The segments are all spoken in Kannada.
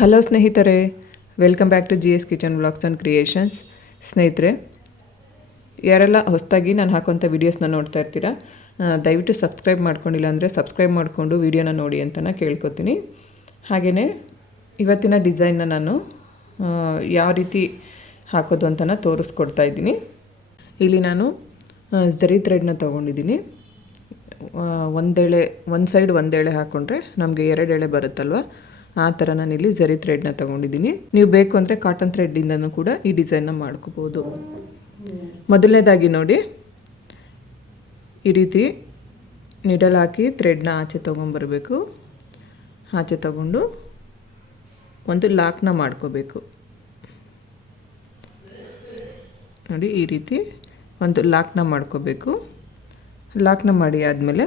ಹಲೋ ಸ್ನೇಹಿತರೆ. Welcome back to G S kitchen vlogs and creations ಸ್ನೇಹಿತರೆ, ಯಾರೆಲ್ಲ ಹೊಸದಾಗಿ ನಾನು ಹಾಕುವಂಥ ವೀಡಿಯೋಸ್ನ ನೋಡ್ತಾ ಇರ್ತೀರಾ ದಯವಿಟ್ಟು ಸಬ್ಸ್ಕ್ರೈಬ್ ಮಾಡ್ಕೊಂಡಿಲ್ಲ ಅಂದರೆ ಸಬ್ಸ್ಕ್ರೈಬ್ ಮಾಡಿಕೊಂಡು ವೀಡಿಯೋನ ನೋಡಿ ಅಂತ ಕೇಳ್ಕೊತೀನಿ. ಹಾಗೆಯೇ ಇವತ್ತಿನ ಡಿಸೈನ್ನ ನಾನು ಯಾವ ರೀತಿ ಹಾಕೋದು ಅಂತ ತೋರಿಸ್ಕೊಡ್ತಾ ಇದ್ದೀನಿ. ಇಲ್ಲಿ ನಾನು ಜರಿ ಥ್ರೆಡ್ನ ತೊಗೊಂಡಿದ್ದೀನಿ. ಒಂದೆಳೆ, ಒಂದು ಸೈಡ್ ಒಂದೆಳೆ ಹಾಕ್ಕೊಂಡ್ರೆ ನಮಗೆ ಎರಡು ಎಳೆ ಬರುತ್ತಲ್ವ? ಆ ಥರ ಇಲ್ಲಿ ಜರಿ ಥ್ರೆಡ್ನ ತಗೊಂಡಿದ್ದೀನಿ. ನೀವು ಬೇಕು ಅಂದರೆ ಕಾಟನ್ ಥ್ರೆಡ್ಡಿಂದನೂ ಕೂಡ ಈ ಡಿಸೈನ್ನ ಮಾಡ್ಕೋಬೋದು. ಮೊದಲನೇದಾಗಿ ನೋಡಿ, ಈ ರೀತಿ ನಿಡಲ್ ಹಾಕಿ ಥ್ರೆಡ್ನ ಆಚೆ ತೊಗೊಂಬರ್ಬೇಕು. ಆಚೆ ತಗೊಂಡು ಒಂದು ಲಾಕ್ನ ಮಾಡ್ಕೋಬೇಕು. ನೋಡಿ, ಈ ರೀತಿ ಒಂದು ಲಾಕ್ನ ಮಾಡ್ಕೋಬೇಕು. ಲಾಕ್ನ ಮಾಡಿ ಆದಮೇಲೆ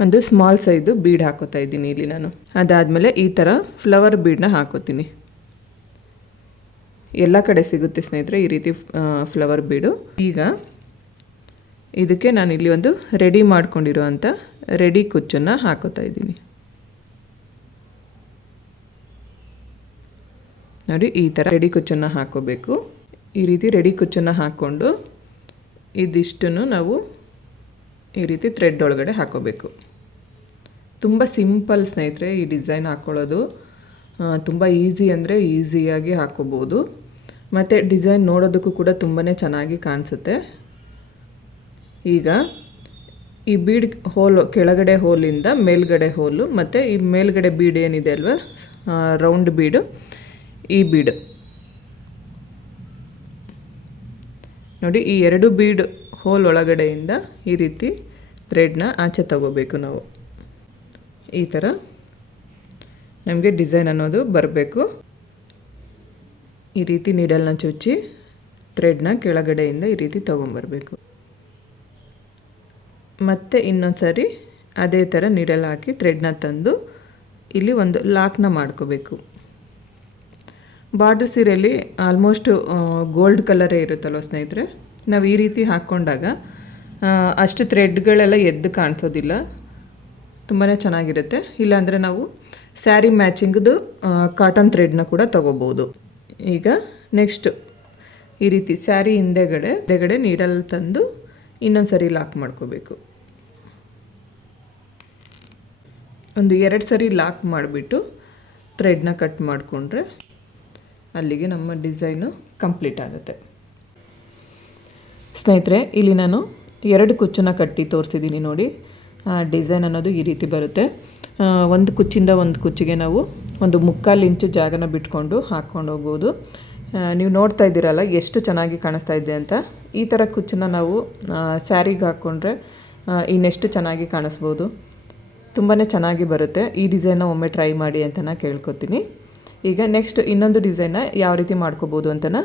ಒಂದು ಸ್ಮಾಲ್ ಸೈಜು ಬೀಡ್ ಹಾಕೋತಾ ಇದ್ದೀನಿ ಇಲ್ಲಿ ನಾನು. ಅದಾದಮೇಲೆ ಈ ಥರ ಫ್ಲವರ್ ಬೀಡನ್ನ ಹಾಕೋತೀನಿ. ಎಲ್ಲ ಕಡೆ ಸಿಗುತ್ತೆ ಸ್ನೇಹಿತರೆ ಈ ರೀತಿ ಫ್ಲವರ್ ಬೀಡು ಈಗ ಇದಕ್ಕೆ ನಾನು ಇಲ್ಲಿ ಒಂದು ರೆಡಿ ಮಾಡ್ಕೊಂಡಿರುವಂಥ ರೆಡಿ ಕುಚ್ಚನ್ನು ಹಾಕೋತಾ ಇದ್ದೀನಿ. ನೋಡಿ ಈ ಥರ ರೆಡಿ ಕುಚ್ಚನ್ನು ಹಾಕೋಬೇಕು. ಈ ರೀತಿ ರೆಡಿ ಕುಚ್ಚನ್ನು ಹಾಕ್ಕೊಂಡು ಇದಿಷ್ಟನ್ನು ನಾವು ಈ ರೀತಿ ಥ್ರೆಡ್ ಒಳಗಡೆ ಹಾಕೋಬೇಕು. ತುಂಬ ಸಿಂಪಲ್ ಸ್ನೇಹಿತರೆ, ಈ ಡಿಸೈನ್ ಹಾಕ್ಕೊಳ್ಳೋದು ತುಂಬ ಈಸಿ ಅಂದರೆ ಈಸಿಯಾಗಿ ಹಾಕೋಬೋದು. ಮತ್ತು ಡಿಸೈನ್ ನೋಡೋದಕ್ಕೂ ಕೂಡ ತುಂಬಾ ಚೆನ್ನಾಗಿ ಕಾಣಿಸುತ್ತೆ. ಈಗ ಈ ಬೀಡ್ ಹೋಲ್ ಕೆಳಗಡೆ ಹೋಲಿಂದ ಮೇಲ್ಗಡೆ ಹೋಲು ಮತ್ತು ಈ ಮೇಲ್ಗಡೆ ಬೀಡ್ ಏನಿದೆ ಅಲ್ವ? ರೌಂಡ್ ಬೀಡು ಈ ಬೀಡು ನೋಡಿ, ಈ ಎರಡು ಬೀಡ್ ಹೋಲ್ ಒಳಗಡೆಯಿಂದ ಈ ರೀತಿ ಥ್ರೆಡ್ನ ಆಚೆ ತಗೋಬೇಕು ನಾವು. ಈ ಥರ ನಮಗೆ ಡಿಸೈನ್ ಅನ್ನೋದು ಬರಬೇಕು. ಈ ರೀತಿ ನೀಡಲ್ನ ಚುಚ್ಚಿ ಥ್ರೆಡ್ನ ಕೆಳಗಡೆಯಿಂದ ಈ ರೀತಿ ತೊಗೊಂಬರ್ಬೇಕು. ಮತ್ತೆ ಇನ್ನೊಂದು ಸಾರಿ ಅದೇ ಥರ ನೀಡಲ್ ಹಾಕಿ ಥ್ರೆಡ್ನ ತಂದು ಇಲ್ಲಿ ಒಂದು ಲಾಕ್ನ ಮಾಡ್ಕೋಬೇಕು. ಬಾರ್ಡರ್ ಸೀರೆಯಲ್ಲಿ ಆಲ್ಮೋಸ್ಟ್ ಗೋಲ್ಡ್ ಕಲರೇ ಇರುತ್ತಲ್ವ ಸ್ನೇಹಿತರೆ? ನಾವು ಈ ರೀತಿ ಹಾಕ್ಕೊಂಡಾಗ ಅಷ್ಟು ಥ್ರೆಡ್ಗಳೆಲ್ಲ ಎದ್ದು ಕಾಣಿಸೋದಿಲ್ಲ. ತುಂಬಾ ಚೆನ್ನಾಗಿರುತ್ತೆ. ಇಲ್ಲಾಂದರೆ ನಾವು ಸ್ಯಾರಿ ಮ್ಯಾಚಿಂಗ್ದು ಕಾಟನ್ ಥ್ರೆಡ್ನ ಕೂಡ ತೊಗೋಬೋದು. ಈಗ ನೆಕ್ಸ್ಟ್ ಈ ರೀತಿ ಸ್ಯಾರಿ ಹಿಂದೆಗಡೆ ಹಿಂದೆಗಡೆ ನೀಡಲ್ ತಂದು ಇನ್ನೊಂದು ಸರಿ ಲಾಕ್ ಮಾಡ್ಕೋಬೇಕು. ಒಂದು ಎರಡು ಸರಿ ಲಾಕ್ ಮಾಡಿಬಿಟ್ಟು ಥ್ರೆಡ್ನ ಕಟ್ ಮಾಡಿಕೊಂಡ್ರೆ ಅಲ್ಲಿಗೆ ನಮ್ಮ ಡಿಸೈನು ಕಂಪ್ಲೀಟ್ ಆಗುತ್ತೆ. ಸ್ನೇಹಿತರೆ, ಇಲ್ಲಿ ನಾನು ಎರಡು ಕುಚ್ಚನ್ನ ಕಟ್ಟಿ ತೋರಿಸಿದ್ದೀನಿ ನೋಡಿ. ಡಿಸೈನ್ ಅನ್ನೋದು ಈ ರೀತಿ ಬರುತ್ತೆ. ಒಂದು ಕುಚ್ಚಿಂದ ಒಂದು ಕುಚ್ಚಿಗೆ ನಾವು ಒಂದು ಮುಕ್ಕಾಲು ಇಂಚು ಜಾಗನ ಬಿಟ್ಕೊಂಡು ಹಾಕ್ಕೊಂಡು ಹೋಗ್ಬೋದು. ನೀವು ನೋಡ್ತಾ ಇದ್ದೀರಲ್ಲ, ಎಷ್ಟು ಚೆನ್ನಾಗಿ ಕಾಣಿಸ್ತಾ ಇದೆ ಅಂತ. ಈ ಥರ ಕುಚ್ಚನ್ನ ನಾವು ಸ್ಯಾರಿಗೆ ಹಾಕ್ಕೊಂಡ್ರೆ ಇನ್ನೆಷ್ಟು ಚೆನ್ನಾಗಿ ಕಾಣಿಸ್ಬೋದು. ತುಂಬಾ ಚೆನ್ನಾಗಿ ಬರುತ್ತೆ. ಈ ಡಿಸೈನ್ನ ಒಮ್ಮೆ ಟ್ರೈ ಮಾಡಿ ಅಂತ ನಾನು ಕೇಳ್ಕೊತೀನಿ. ಈಗ ನೆಕ್ಸ್ಟ್ ಇನ್ನೊಂದು ಡಿಸೈನ್ನ ಯಾವ ರೀತಿ ಮಾಡ್ಕೋಬೋದು ಅಂತನ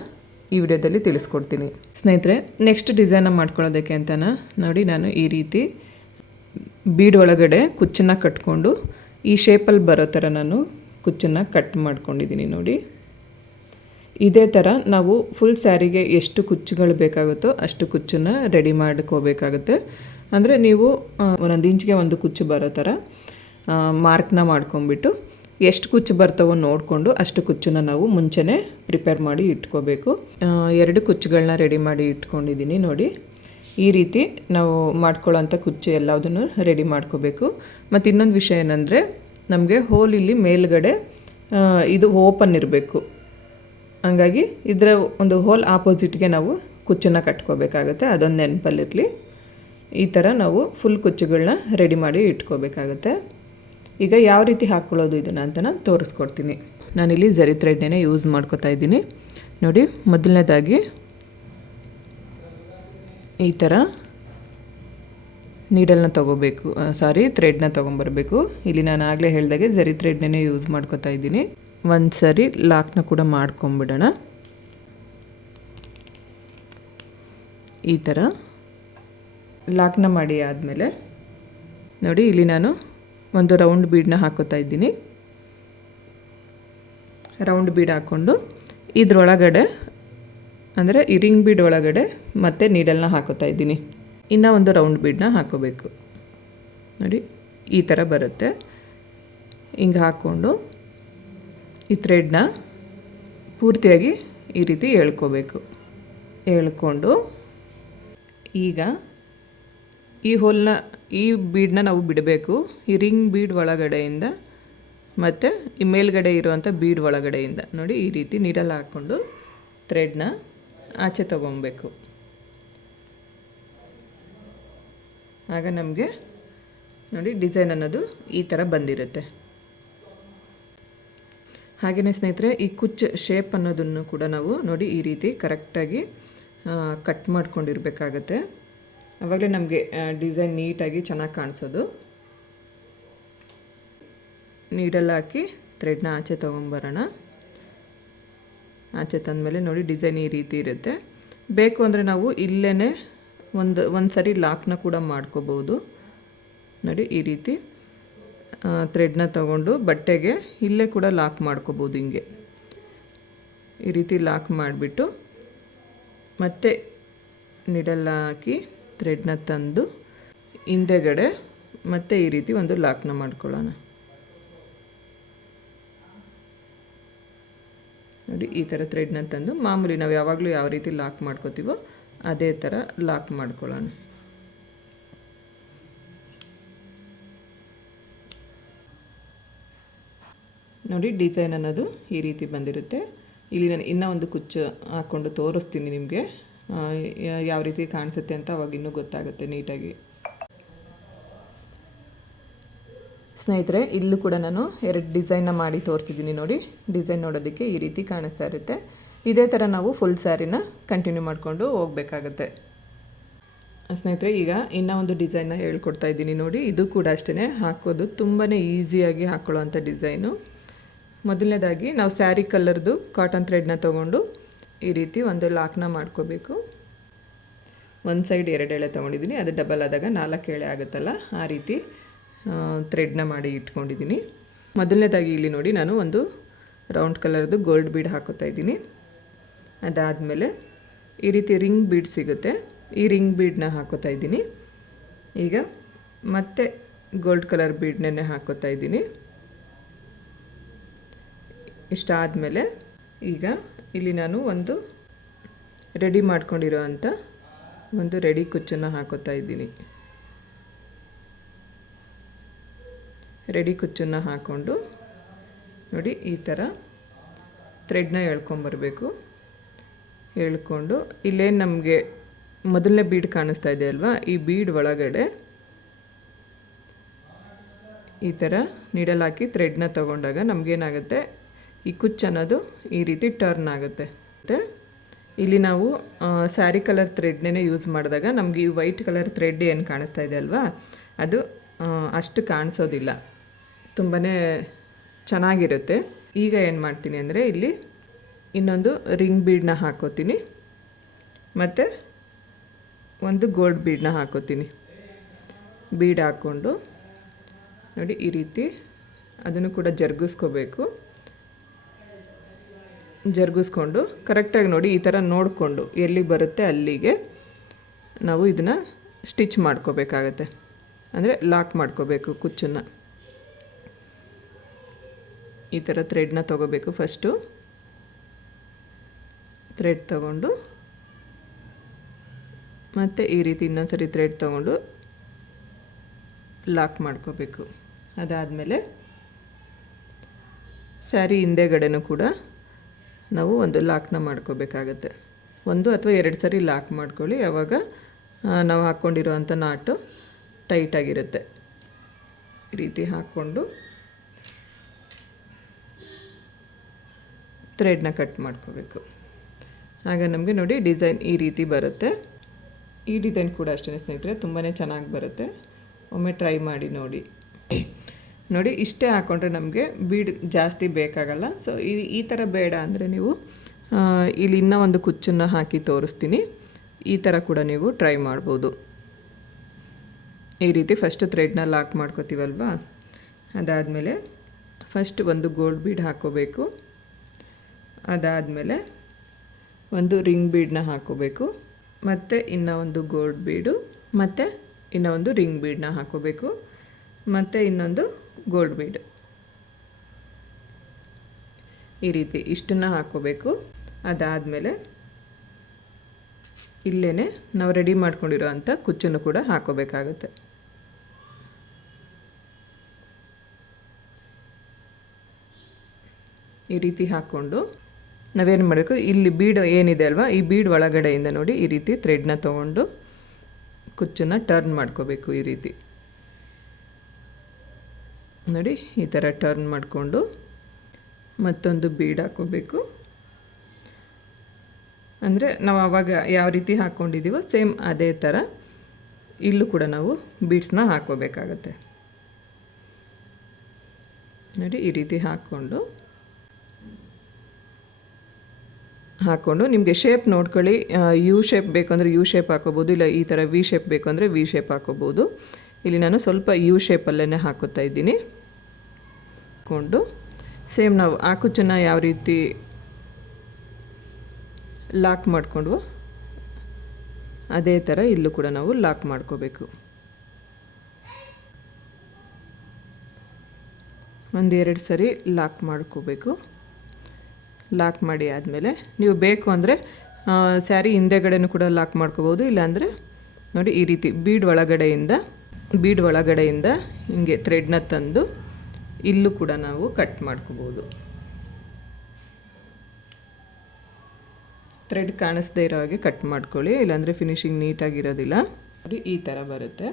ಈ ವಿಡಿಯೋದಲ್ಲಿ ತಿಳಿಸ್ಕೊಡ್ತೀನಿ. ಸ್ನೇಹಿತರೆ ನೆಕ್ಸ್ಟ್ ಡಿಸೈನ ಮಾಡ್ಕೊಳ್ಳೋದಕ್ಕೆ ಅಂತನ ನೋಡಿ ನಾನು ಈ ರೀತಿ ಬೀಡ್ ಒಳಗಡೆ ಕುಚ್ಚನ್ನು ಕಟ್ಕೊಂಡು ಈ ಶೇಪಲ್ಲಿ ಬರೋ ಥರ ನಾನು ಕುಚ್ಚನ್ನು ಕಟ್ ಮಾಡ್ಕೊಂಡಿದ್ದೀನಿ ನೋಡಿ. ಇದೇ ಥರ ನಾವು ಫುಲ್ ಸ್ಯಾರಿಗೆ ಎಷ್ಟು ಕುಚ್ಚುಗಳು ಬೇಕಾಗುತ್ತೋ ಅಷ್ಟು ಕುಚ್ಚನ್ನು ರೆಡಿ ಮಾಡ್ಕೋಬೇಕಾಗುತ್ತೆ. ಅಂದರೆ ನೀವು ಒಂದೊಂದು ಇಂಚಿಗೆ ಒಂದು ಕುಚ್ಚು ಬರೋ ಥರ ಮಾರ್ಕ್ನ ಮಾಡ್ಕೊಂಬಿಟ್ಟು ಎಷ್ಟು ಕುಚ್ಚು ಬರ್ತಾವೋ ನೋಡಿಕೊಂಡು ಅಷ್ಟು ಕುಚ್ಚನ್ನ ನಾವು ಮುಂಚೆನೆ ಪ್ರಿಪೇರ್ ಮಾಡಿ ಇಟ್ಕೋಬೇಕು. ಎರಡು ಕುಚ್ಚುಗಳನ್ನ ರೆಡಿ ಮಾಡಿ ಇಟ್ಕೊಂಡಿದ್ದೀನಿ ನೋಡಿ. ಈ ರೀತಿ ನಾವು ಮಾಡ್ಕೊಳ್ಳೋಂಥ ಕುಚ್ಚು ಎಲ್ಲದನ್ನು ರೆಡಿ ಮಾಡ್ಕೋಬೇಕು. ಮತ್ತು ಇನ್ನೊಂದು ವಿಷಯ ಏನಂದರೆ, ನಮಗೆ ಹೋಲ್ ಇಲ್ಲಿ ಮೇಲ್ಗಡೆ ಇದು ಓಪನ್ ಇರಬೇಕು. ಹಂಗಾಗಿ ಇದರ ಒಂದು ಹೋಲ್ ಆಪೋಸಿಟ್ಗೆ ನಾವು ಕುಚ್ಚನ್ನು ಕಟ್ಕೋಬೇಕಾಗುತ್ತೆ. ಅದೊಂದು ನೆನಪಲ್ಲಿರಲಿ. ಈ ಥರ ನಾವು ಫುಲ್ ಕುಚ್ಚುಗಳನ್ನ ರೆಡಿ ಮಾಡಿ ಇಟ್ಕೋಬೇಕಾಗುತ್ತೆ. ಈಗ ಯಾವ ರೀತಿ ಹಾಕ್ಕೊಳ್ಳೋದು ಇದನ್ನು ಅಂತ ನಾನು ತೋರಿಸ್ಕೊಡ್ತೀನಿ. ನಾನಿಲ್ಲಿ ಜರಿ ಥ್ರೆಡ್ನೇ ಯೂಸ್ ಮಾಡ್ಕೋತಾ ಇದ್ದೀನಿ. ನೋಡಿ, ಮೊದಲನೇದಾಗಿ ಈ ಥರ ನೀಡಲ್ನ ತೊಗೋಬೇಕು. ಸಾರಿ, ಥ್ರೆಡ್ನ ತೊಗೊಂಬರ್ಬೇಕು. ಇಲ್ಲಿ ನಾನು ಆಗಲೇ ಹೇಳಿದಾಗೆ ಜರಿ ಥ್ರೆಡ್ನೇ ಯೂಸ್ ಮಾಡ್ಕೋತಾ ಇದ್ದೀನಿ. ಒಂದು ಸರಿ ಲಾಕ್ನ ಕೂಡ ಮಾಡ್ಕೊಂಬಿಡೋಣ. ಈ ಥರ ಲಾಕ್ನ ಮಾಡಿ ಆದಮೇಲೆ ನೋಡಿ, ಇಲ್ಲಿ ನಾನು ಒಂದು ರೌಂಡ್ ಬೀಡನ್ನ ಹಾಕೋತಾ ಇದ್ದೀನಿ. ರೌಂಡ್ ಬೀಡ್ ಹಾಕ್ಕೊಂಡು ಇದರೊಳಗಡೆ ಅಂದರೆ ಈ ರಿಂಗ್ ಬೀಡ್ ಒಳಗಡೆ ಮತ್ತೆ ನೀಡಲ್ನ ಹಾಕೋತಾ ಇದ್ದೀನಿ. ಇನ್ನೂ ಒಂದು ರೌಂಡ್ ಬೀಡನ್ನ ಹಾಕೋಬೇಕು. ನೋಡಿ, ಈ ಥರ ಬರುತ್ತೆ. ಹಿಂಗೆ ಹಾಕ್ಕೊಂಡು ಈ ಥ್ರೆಡ್ನ ಪೂರ್ತಿಯಾಗಿ ಈ ರೀತಿ ಹೇಳ್ಕೋಬೇಕು. ಹೇಳ್ಕೊಂಡು ಈಗ ಈ ಹೋಲ್ನ ಈ ಬೀಡನ್ನ ನಾವು ಬಿಡಬೇಕು. ಈ ರಿಂಗ್ ಬೀಡ್ ಒಳಗಡೆಯಿಂದ ಮತ್ತು ಈ ಮೇಲ್ಗಡೆ ಇರುವಂಥ ಬೀಡ್ ಒಳಗಡೆಯಿಂದ ನೋಡಿ ಈ ರೀತಿ ನೀಡಲ್ ಹಾಕ್ಕೊಂಡು ಥ್ರೆಡ್ನ ಆಚೆ ತಗೊಬೇಕು. ಆಗ ನಮಗೆ ನೋಡಿ ಡಿಸೈನ್ ಅನ್ನೋದು ಈ ಥರ ಬಂದಿರುತ್ತೆ. ಹಾಗೆಯೇ ಸ್ನೇಹಿತರೆ, ಈ ಕುಚ್ಚು ಶೇಪ್ ಅನ್ನೋದನ್ನು ಕೂಡ ನಾವು ನೋಡಿ ಈ ರೀತಿ ಕರೆಕ್ಟಾಗಿ ಕಟ್ ಮಾಡ್ಕೊಂಡಿರ್ಬೇಕಾಗತ್ತೆ. ಆವಾಗಲೇ ನಮಗೆ ಡಿಸೈನ್ ನೀಟಾಗಿ ಚೆನ್ನಾಗಿ ಕಾಣಿಸೋದು. ನೀಡಲ್ಲಿ ಹಾಕಿ ಥ್ರೆಡ್ನ ಆಚೆ ತೊಗೊಂಬರೋಣ. ಆಚೆ ತಂದಮೇಲೆ ನೋಡಿ ಡಿಸೈನ್ ಈ ರೀತಿ ಇರುತ್ತೆ. ಬೇಕು ಅಂದರೆ ನಾವು ಇಲ್ಲೇ ಒಂದು ಒಂದು ಸರಿ ಲಾಕ್ನ ಕೂಡ ಮಾಡ್ಕೋಬೋದು. ನೋಡಿ ಈ ರೀತಿ ಥ್ರೆಡ್ನ ತಗೊಂಡು ಬಟ್ಟೆಗೆ ಇಲ್ಲೇ ಕೂಡ ಲಾಕ್ ಮಾಡ್ಕೋಬೋದು ಹಿಂಗೆ. ಈ ರೀತಿ ಲಾಕ್ ಮಾಡಿಬಿಟ್ಟು ಮತ್ತೆ ನಿಡಲ್ ಹಾಕಿ ಥ್ರೆಡ್ನ ತಂದು ಹಿಂದೆಗಡೆ ಮತ್ತೆ ಈ ರೀತಿ ಒಂದು ಲಾಕ್ನ ಮಾಡ್ಕೊಳ್ಳೋಣ. ನೋಡಿ, ಈ ಥರ ಥ್ರೆಡ್ನ ತಂದು ಮಾಮೂಲಿ ನಾವು ಯಾವಾಗಲೂ ಯಾವ ರೀತಿ ಲಾಕ್ ಮಾಡ್ಕೋತೀವೋ ಅದೇ ಥರ ಲಾಕ್ ಮಾಡ್ಕೊಳ್ಳೋಣ. ನೋಡಿ, ಡಿಸೈನ್ ಅನ್ನೋದು ಈ ರೀತಿ ಬಂದಿರುತ್ತೆ. ಇಲ್ಲಿ ನಾನು ಇನ್ನೂ ಒಂದು ಕುಚ್ಚು ಹಾಕ್ಕೊಂಡು ತೋರಿಸ್ತೀನಿ ನಿಮಗೆ. ಯಾವ ರೀತಿ ಕಾಣಿಸುತ್ತೆ ಅಂತ ಅವಾಗ ಇನ್ನೂ ಗೊತ್ತಾಗುತ್ತೆ ನೀಟಾಗಿ. ಸ್ನೇಹಿತರೆ, ಇಲ್ಲೂ ಕೂಡ ನಾನು ಎರಡು ಡಿಸೈನ್ನ ಮಾಡಿ ತೋರಿಸಿದ್ದೀನಿ ನೋಡಿ. ಡಿಸೈನ್ ನೋಡೋದಕ್ಕೆ ಈ ರೀತಿ ಕಾಣಿಸ್ತಾ ಇರುತ್ತೆ. ಇದೇ ಥರ ನಾವು ಫುಲ್ ಸ್ಯಾರಿನ ಕಂಟಿನ್ಯೂ ಮಾಡಿಕೊಂಡು ಹೋಗಬೇಕಾಗತ್ತೆ. ಸ್ನೇಹಿತರೆ, ಈಗ ಇನ್ನೂ ಒಂದು ಡಿಸೈನ್ನ ಹೇಳ್ಕೊಡ್ತಾ ಇದ್ದೀನಿ ನೋಡಿ. ಇದು ಕೂಡ ಅಷ್ಟೇ ಹಾಕೋದು ತುಂಬಾ ಈಸಿಯಾಗಿ ಹಾಕ್ಕೊಳ್ಳೋವಂಥ ಡಿಸೈನು. ಮೊದಲನೇದಾಗಿ ನಾವು ಸ್ಯಾರಿ ಕಲರ್ದು ಕಾಟನ್ ಥ್ರೆಡ್ನ ತೊಗೊಂಡು ಈ ರೀತಿ ಒಂದು ಲಾಕ್ನ ಮಾಡ್ಕೋಬೇಕು. ಒಂದು ಸೈಡ್ ಎರಡು ಎಳೆ ತೊಗೊಂಡಿದ್ದೀನಿ ಅದು ಡಬಲ್ ಆದಾಗ ನಾಲ್ಕು ಎಳೆ ಆಗುತ್ತಲ್ಲ, ಆ ರೀತಿ ಥ್ರೆಡ್ನ ಮಾಡಿ ಇಟ್ಕೊಂಡಿದ್ದೀನಿ ಮೊದಲನೇದಾಗಿ ಇಲ್ಲಿ ನೋಡಿ ನಾನು ಒಂದು ರೌಂಡ್ ಕಲರ್ದು ಗೋಲ್ಡ್ ಬೀಡ್ ಹಾಕೋತಾ ಇದ್ದೀನಿ. ಅದಾದಮೇಲೆ ಈ ರೀತಿ ರಿಂಗ್ ಬೀಡ್ ಸಿಗುತ್ತೆ. ಈ ರಿಂಗ್ ಬೀಡನ್ನ ಹಾಕೋತಾ ಇದ್ದೀನಿ. ಈಗ ಮತ್ತೆ ಗೋಲ್ಡ್ ಕಲರ್ ಬೀಡ್ನೇ ಹಾಕೋತಾ ಇದ್ದೀನಿ. ಇಷ್ಟ ಆದಮೇಲೆ ಈಗ ಇಲ್ಲಿ ನಾನು ಒಂದು ರೆಡಿ ಮಾಡ್ಕೊಂಡಿರೋ ಅಂಥ ಒಂದು ರೆಡಿ ಕುಚ್ಚನ್ನು ಹಾಕೋತಾ ಇದ್ದೀನಿ. ರೆಡಿ ಕುಚ್ಚನ್ನು ಹಾಕ್ಕೊಂಡು ನೋಡಿ ಈ ಥರ ಥ್ರೆಡ್ನ ಎಳ್ಕೊಂಬರ್ಬೇಕು. ಎಳ್ಕೊಂಡು ಇಲ್ಲೇ ನಮಗೆ ಮೊದಲನೇ ಬೀಡ್ ಕಾಣಿಸ್ತಾ ಇದೆ ಅಲ್ವಾ? ಈ ಬೀಡ್ ಒಳಗಡೆ ಈ ಥರ ನೀಡಲ್ ಹಾಕಿ ಥ್ರೆಡ್ನ ತೊಗೊಂಡಾಗ ನಮಗೇನಾಗುತ್ತೆ? ಈ ಕುಚ್ಚು ಅನ್ನೋದು ಈ ರೀತಿ ಟರ್ನ್ ಆಗುತ್ತೆ. ಮತ್ತು ಇಲ್ಲಿ ನಾವು ಸ್ಯಾರಿ ಕಲರ್ ಥ್ರೆಡ್ನೇ ಯೂಸ್ ಮಾಡಿದಾಗ ನಮಗೆ ಈ ವೈಟ್ ಕಲರ್ ಥ್ರೆಡ್ ಏನು ಕಾಣಿಸ್ತಾ ಇದೆ ಅಲ್ವಾ? ಅದು ಅಷ್ಟು ಕಾಣಿಸೋದಿಲ್ಲ. ತುಂಬಾ ಚೆನ್ನಾಗಿರುತ್ತೆ. ಈಗ ಏನು ಮಾಡ್ತೀನಿ ಅಂದರೆ ಇಲ್ಲಿ ಇನ್ನೊಂದು ರಿಂಗ್ ಬೀಡನ್ನ ಹಾಕೋತೀನಿ. ಮತ್ತು ಒಂದು ಗೋಲ್ಡ್ ಬೀಡನ್ನ ಹಾಕೋತೀನಿ. ಬೀಡ್ ಹಾಕ್ಕೊಂಡು ನೋಡಿ ಈ ರೀತಿ ಅದನ್ನು ಕೂಡ ಜರುಗಿಸ್ಕೋಬೇಕು. ಜರುಗಿಸ್ಕೊಂಡು, ಕರೆಕ್ಟಾಗಿ ನೋಡಿ ಈ ಥರ ನೋಡಿಕೊಂಡು ಎಲ್ಲಿ ಬರುತ್ತೆ ಅಲ್ಲಿಗೆ ನಾವು ಇದನ್ನು ಸ್ಟಿಚ್ ಮಾಡ್ಕೋಬೇಕಾಗತ್ತೆ. ಅಂದರೆ ಲಾಕ್ ಮಾಡ್ಕೋಬೇಕು ಕುಚ್ಚನ್ನು. ಈ ಥರ ಥ್ರೆಡ್ನ ತೊಗೋಬೇಕು ಫಸ್ಟು. ಥ್ರೆಡ್ ತಗೊಂಡು, ಮತ್ತು ಈ ರೀತಿ ಇನ್ನೊಂದು ಸರಿ ಥ್ರೆಡ್ ತೊಗೊಂಡು ಲಾಕ್ ಮಾಡ್ಕೋಬೇಕು. ಅದಾದಮೇಲೆ, ಸ್ಯಾರಿ ಹಿಂದೆಗಡೆನೂ ಕೂಡ ನಾವು ಒಂದು ಲಾಕ್ನ ಮಾಡ್ಕೋಬೇಕಾಗತ್ತೆ. ಒಂದು ಅಥವಾ ಎರಡು ಸರಿ ಲಾಕ್ ಮಾಡ್ಕೊಳ್ಳಿ ಆವಾಗ ನಾವು ಹಾಕ್ಕೊಂಡಿರೋವಂಥ ನಾಟು ಟೈಟಾಗಿರುತ್ತೆ ಈ ರೀತಿ ಹಾಕ್ಕೊಂಡು ಥ್ರೆಡ್ನ ಕಟ್ ಮಾಡ್ಕೋಬೇಕು. ಆಗ ನಮಗೆ ನೋಡಿ ಡಿಸೈನ್ ಈ ರೀತಿ ಬರುತ್ತೆ. ಈ ಡಿಸೈನ್ ಕೂಡ ಅಷ್ಟೇ ಸ್ನೇಹಿತರೆ ತುಂಬಾ ಚೆನ್ನಾಗಿ ಬರುತ್ತೆ. ಒಮ್ಮೆ ಟ್ರೈ ಮಾಡಿ ನೋಡಿ. ನೋಡಿ, ಇಷ್ಟೇ ಹಾಕ್ಕೊಂಡ್ರೆ ನಮಗೆ ಬೀಡ್ ಜಾಸ್ತಿ ಬೇಕಾಗಲ್ಲ. ಸೊ ಈ ಈ ಥರ ಬೇಡ ಅಂದರೆ ನೀವು ಇಲ್ಲಿ ಇನ್ನೂ ಒಂದು ಕುಚ್ಚನ್ನು ಹಾಕಿ ತೋರಿಸ್ತೀನಿ. ಈ ಥರ ಕೂಡ ನೀವು ಟ್ರೈ ಮಾಡ್ಬೋದು. ಈ ರೀತಿ ಫಸ್ಟ್ ಥ್ರೆಡ್ನ ಲಾಕ್ ಮಾಡ್ಕೋತೀವಲ್ವಾ? ಅದಾದಮೇಲೆ ಫಸ್ಟ್ ಒಂದು ಗೋಲ್ಡ್ ಬೀಡ್ ಹಾಕೋಬೇಕು. ಅದಾದಮೇಲೆ ಒಂದು ರಿಂಗ್ ಬೀಡನ್ನ ಹಾಕೋಬೇಕು. ಮತ್ತು ಇನ್ನೂ ಒಂದು ಗೋಲ್ಡ್ ಬೀಡು ಮತ್ತು ಇನ್ನೂ ಒಂದು ರಿಂಗ್ ಬೀಡನ್ನ ಹಾಕೋಬೇಕು. ಮತ್ತು ಇನ್ನೊಂದು ಗೋಲ್ಡ್ ಬೀಡ್ ಈ ರೀತಿ ಇಷ್ಟನ್ನು ಹಾಕ್ಕೋಬೇಕು. ಅದಾದಮೇಲೆ ಇಲ್ಲೇ ನಾವು ರೆಡಿ ಮಾಡ್ಕೊಂಡಿರೋ ಅಂಥ ಕುಚ್ಚನ್ನು ಕೂಡ ಹಾಕೋಬೇಕಾಗುತ್ತೆ ಈ ರೀತಿ ಹಾಕ್ಕೊಂಡು ನಾವೇನು ಮಾಡಬೇಕು? ಇಲ್ಲಿ ಬೀಡ್ ಏನಿದೆ ಅಲ್ವಾ? ಈ ಬೀಡ್ ಒಳಗಡೆಯಿಂದ ನೋಡಿ ಈ ರೀತಿ ಥ್ರೆಡ್ನ ತೊಗೊಂಡು ಕುಚ್ಚನ್ನು ಟರ್ನ್ ಮಾಡ್ಕೋಬೇಕು ಈ ರೀತಿ. ನೋಡಿ, ಈ ಥರ ಟರ್ನ್ ಮಾಡಿಕೊಂಡು ಮತ್ತೊಂದು ಬೀಡ್ ಹಾಕೋಬೇಕು ಅಂದರೆ ನಾವು ಆವಾಗ ಯಾವ ರೀತಿ ಹಾಕ್ಕೊಂಡಿದ್ದೀವೋ ಸೇಮ್ ಅದೇ ಥರ ಇಲ್ಲೂ ಕೂಡ ನಾವು ಬೀಡ್ಸ್ನ ಹಾಕ್ಕೋಬೇಕಾಗತ್ತೆ. ನೋಡಿ, ಈ ರೀತಿ ಹಾಕ್ಕೊಂಡು ಹಾಕ್ಕೊಂಡು ನಿಮಗೆ ಶೇಪ್ ನೋಡ್ಕೊಳ್ಳಿ. ಯು ಶೇಪ್ ಬೇಕಂದರೆ ಯು ಶೇಪ್ ಹಾಕೋಬೋದು ಇಲ್ಲ ಈ ಥರ ವಿ ಶೇಪ್ ಬೇಕಂದರೆ ವಿ ಶೇಪ್ ಹಾಕೋಬೋದು ಇಲ್ಲಿ ನಾನು ಸ್ವಲ್ಪ ಯು ಶೇಪಲ್ಲೇ ಹಾಕೋತಾ ಇದ್ದೀನಿ. ಹಾಕ್ಕೊಂಡು ಸೇಮ್ ನಾವು ಆ ಕುಚ್ಚನ್ನು ಯಾವ ರೀತಿ ಲಾಕ್ ಮಾಡಿಕೊಂಡ್ವೋ ಅದೇ ಥರ ಇಲ್ಲೂ ಕೂಡ ನಾವು ಲಾಕ್ ಮಾಡ್ಕೋಬೇಕು. ಒಂದೆರಡು ಸರಿ ಲಾಕ್ ಮಾಡ್ಕೋಬೇಕು. ಲಾಕ್ ಮಾಡಿ ಆದಮೇಲೆ ನೀವು ಬೇಕು ಅಂದರೆ ಸ್ಯಾರಿ ಹಿಂದೆಗಡೆನೂ ಕೂಡ ಲಾಕ್ ಮಾಡ್ಕೋಬೋದು, ಇಲ್ಲಾಂದರೆ ನೋಡಿ ಈ ರೀತಿ ಬೀಡ್ ಒಳಗಡೆಯಿಂದ ಬೀಡ್ ಒಳಗಡೆಯಿಂದ ಹಿಂಗೆ ಥ್ರೆಡ್ನ ತಂದು ಇಲ್ಲೂ ಕೂಡ ನಾವು ಕಟ್ ಮಾಡ್ಕೋಬೋದು. ಥ್ರೆಡ್ ಕಾಣಿಸ್ದೇ ಇರೋ ಹಾಗೆ ಕಟ್ ಮಾಡ್ಕೊಳ್ಳಿ, ಇಲ್ಲಾಂದರೆ ಫಿನಿಶಿಂಗ್ ನೀಟಾಗಿರೋದಿಲ್ಲ. ನೋಡಿ, ಈ ಥರ ಬರುತ್ತೆ.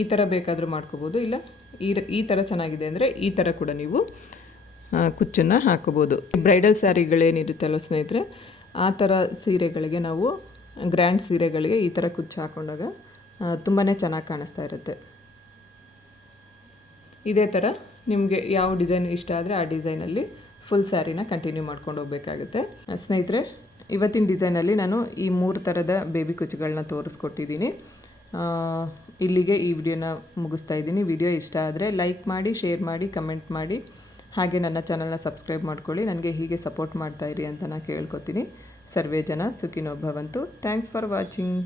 ಈ ಥರ ಬೇಕಾದರೂ ಮಾಡ್ಕೋಬೋದು, ಇಲ್ಲ, ಈ ಈ ಥರ ಚೆನ್ನಾಗಿದೆ ಅಂದರೆ ಈ ಥರ ಕೂಡ ನೀವು ಕುಚ್ಚನ್ನು ಹಾಕೋಬೋದು. ಬ್ರೈಡಲ್ ಸ್ಯಾರಿಗಳೇನಿರುತ್ತಲ್ಲ ಸ್ನೇಹಿತರೆ, ಆ ಥರ ಸೀರೆಗಳಿಗೆ ನಾವು ಗ್ರ್ಯಾಂಡ್ ಸೀರೆಗಳಿಗೆ ಈ ಥರ ಕುಚ್ಚು ಹಾಕೊಂಡಾಗ ತುಂಬಾ ಚೆನ್ನಾಗಿ ಕಾಣಿಸ್ತಾ ಇರುತ್ತೆ. ಇದೇ ಥರ ನಿಮಗೆ ಯಾವ ಡಿಸೈನ್ ಇಷ್ಟ ಆದರೆ ಆ ಡಿಸೈನಲ್ಲಿ ಫುಲ್ ಸ್ಯಾರಿನ ಕಂಟಿನ್ಯೂ ಮಾಡ್ಕೊಂಡು ಹೋಗಬೇಕಾಗುತ್ತೆ. ಸ್ನೇಹಿತರೆ, ಇವತ್ತಿನ ಡಿಸೈನಲ್ಲಿ ನಾನು ಈ ಮೂರು ಥರದ ಬೇಬಿ ಕುಚ್ಚುಗಳನ್ನ ತೋರಿಸ್ಕೊಟ್ಟಿದ್ದೀನಿ. ಇಲ್ಲಿಗೆ ಈ ವಿಡಿಯೋನ ಮುಗಿಸ್ತಾ ಇದ್ದೀನಿ. ವಿಡಿಯೋ ಇಷ್ಟ ಆದರೆ ಲೈಕ್ ಮಾಡಿ ಶೇರ್ ಮಾಡಿ ಕಮೆಂಟ್ ಮಾಡಿ. ಹಾಗೆ ನನ್ನ ಚಾನಲ್ನ ಸಬ್ಸ್ಕ್ರೈಬ್ ಮಾಡ್ಕೊಳ್ಳಿ. ನನಗೆ ಹೀಗೆ ಸಪೋರ್ಟ್ ಮಾಡ್ತಾಯಿರಿ ಅಂತ ನಾನು ಕೇಳ್ಕೊತೀನಿ. ಸರ್ವೇ ಜನ ಸುಖಿನೋ ಭವಂತು ಥ್ಯಾಂಕ್ಸ್ ಫಾರ್ ವಾಚಿಂಗ್